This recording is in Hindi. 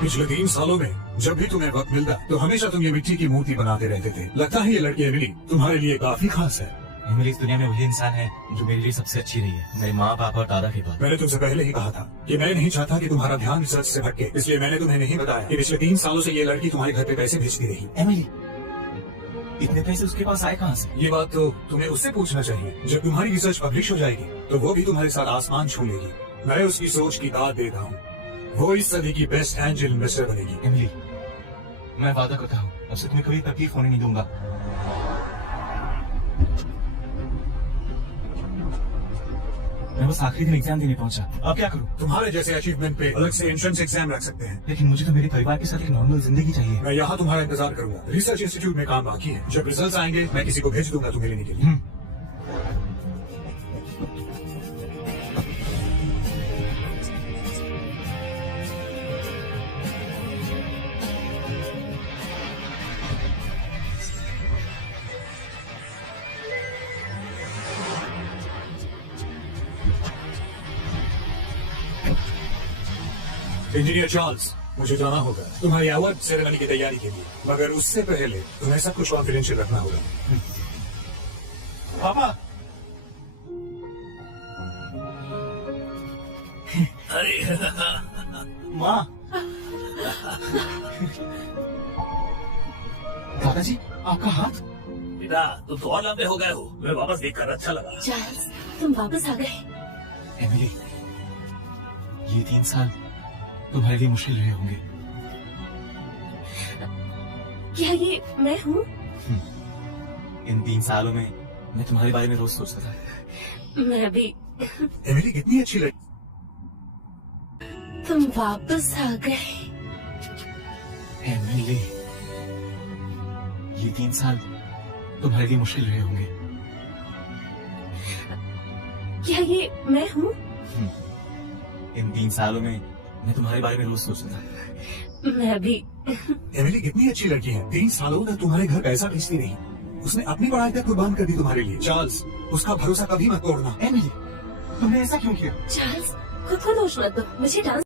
पिछले 3 सालों में जब भी तुम्हें वक्त मिलता तो हमेशा तुम ये मिट्टी की मूर्ति बनाते रहते थे। लगता है ये लड़की एमिली तुम्हारे लिए काफी खास है। एमिली इस दुनिया में वही इंसान है जो मेरे लिए सबसे अच्छी रही है, मेरे माँ पापा और दादा के बाद। मैंने तुमसे पहले ही कहा था कि मैं नहीं चाहता कि तुम्हारा ध्यान रिसर्च से भटके, इसलिए मैंने तुम्हें नहीं बताया कि पिछले 3 सालों से ये लड़की तुम्हारे घर पे पैसे भेजती रही। एमिली, इतने पैसे उसके पास आए कहाँ से? ये बात तो तुम्हें उससे पूछना चाहिए। जब तुम्हारी रिसर्च पब्लिश हो जाएगी तो वो भी तुम्हारे साथ आसमान छू लेगी। मैं उसकी सोच की दाद देता हूँ, वो इस सदी की बेस्ट एंजल इन्वेस्टर बनेगी। एमिली, मैं वादा करता हूँ अब से तुम्हें कभी तकलीफ होने नहीं दूंगा। मैं बस आखिरी दिन एग्जाम देने पहुंचा, अब क्या करूं? तुम्हारे जैसे अचीवमेंट पे अलग से एंट्रेंस एग्जाम रख सकते हैं, लेकिन मुझे तो मेरे परिवार के साथ एक नॉर्मल जिंदगी चाहिए। मैं यहाँ तुम्हारा इंतजार करूंगा। रिसर्च इंस्टीट्यूट में काम बाकी है, जब रिजल्ट्स आएंगे मैं किसी को भेज दूंगा तुम्हें लेने के लिए। इंजीनियर चार्ल्स, मुझे जाना होगा तुम्हारी अवार्ड सेरेमनी की तैयारी के लिए, मगर उससे पहले तुम्हें सब कुछ कॉन्फिडेंशियल रखना होगा। पापा, माँ, दादाजी, आपका हाथ? बेटा, तुम तो और लंबे हो गए हो। मैं वापस देखकर अच्छा लगा। चार्ल्स, तुम वापस आ गए। एमिली, ये 3 साल तुम्हारे लिए मुश्किल रहे होंगे। क्या ये मैं हूँ? इन 3 सालों में मैं तुम्हारे बारे में रोज सोचता था। मैं भी। एमिली कितनी अच्छी लगी। तुम वापस आ गए। एमिली, ये 3 साल तुम्हारे लिए मुश्किल रहे होंगे। क्या ये मैं हूँ? इन 3 सालों में मैं तुम्हारे बारे में रोज सोचता था। मैं भी। एमिली कितनी अच्छी लड़की है। 3 सालों तक तुम्हारे घर पैसा भेजती रही, उसने अपनी पढ़ाई तक कुर्बान कर दी तुम्हारे लिए। चार्ल्स, उसका भरोसा कभी मत तोड़ना। एमिली, तुमने ऐसा क्यों किया? चार्ल्स, खुद को दोष मत दो। मुझे डांस